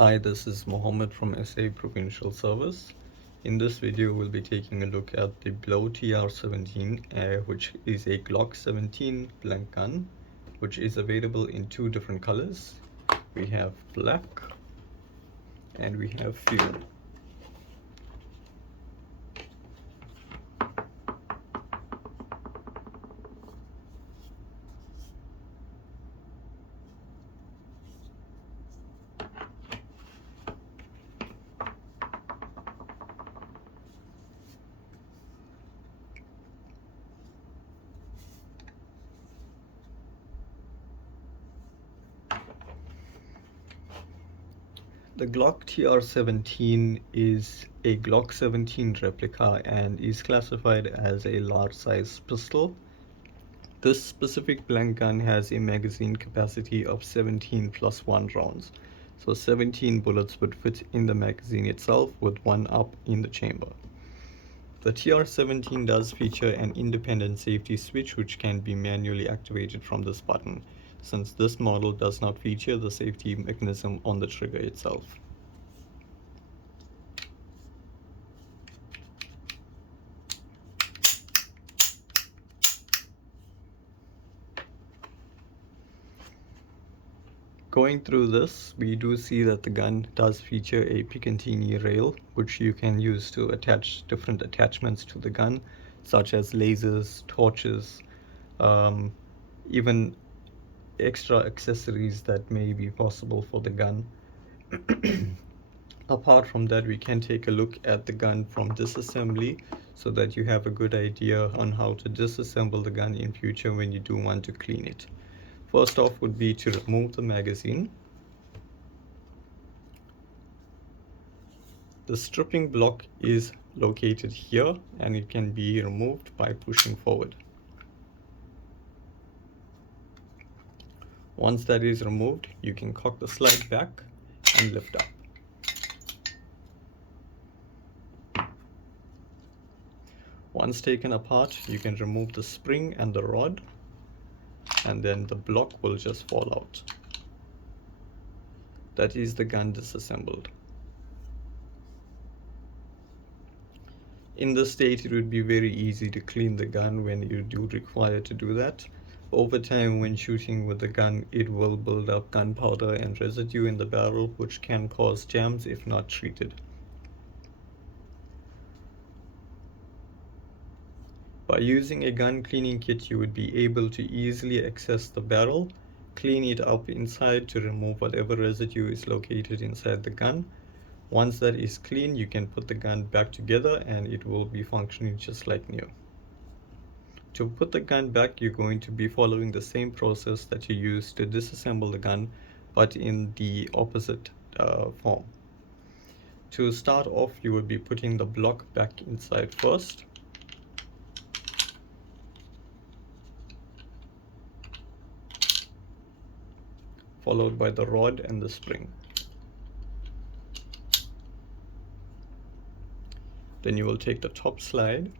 Hi, this is Mohammed from SA Provincial Service. In this video, we'll be taking a look at the Blow Tr17, which is a Glock 17 blank gun, which is available in two different colors. We have black and we have fuel. The Glock Tr17 is a Glock 17 replica and is classified as a large size pistol. This specific blank gun has a magazine capacity of 17 plus 1 rounds. So 17 bullets would fit in the magazine itself with one up in the chamber. The Tr17 does feature an independent safety switch which can be manually activated from this button, since this model does not feature the safety mechanism on the trigger itself. Going through this, we do see that the gun does feature a Picatinny rail, which you can use to attach different attachments to the gun, such as lasers, torches, even extra accessories that may be possible for the gun. Apart from that, we can take a look at the gun from disassembly so that you have a good idea on how to disassemble the gun in future when you do want to clean it. First off would be to remove the magazine. The stripping block is located here and it can be removed by pushing forward. Once that is removed, you can cock the slide back and lift up. Once taken apart, you can remove the spring and the rod, and then the block will just fall out. That is the gun disassembled. In this state, it would be very easy to clean the gun when you do require to do that. Over time, when shooting with the gun, it will build up gunpowder and residue in the barrel, which can cause jams if not treated. By using a gun cleaning kit, you would be able to easily access the barrel, clean it up inside to remove whatever residue is located inside the gun. Once that is clean, you can put the gun back together and it will be functioning just like new. To put the gun back, you're going to be following the same process that you used to disassemble the gun, but in the opposite form. To start off, you will be putting the block back inside first. Followed by the rod and the spring. Then you will take the top slide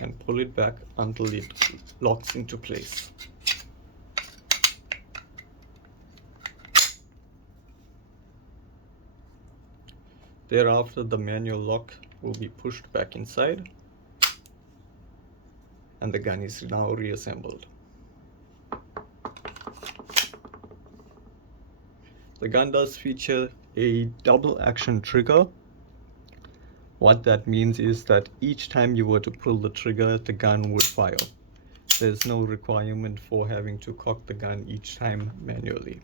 and pull it back until it locks into place. Thereafter, the manual lock will be pushed back inside and the gun is now reassembled. The gun does feature a double action trigger. What that means is that each time you were to pull the trigger, the gun would fire. There's no requirement for having to cock the gun each time manually.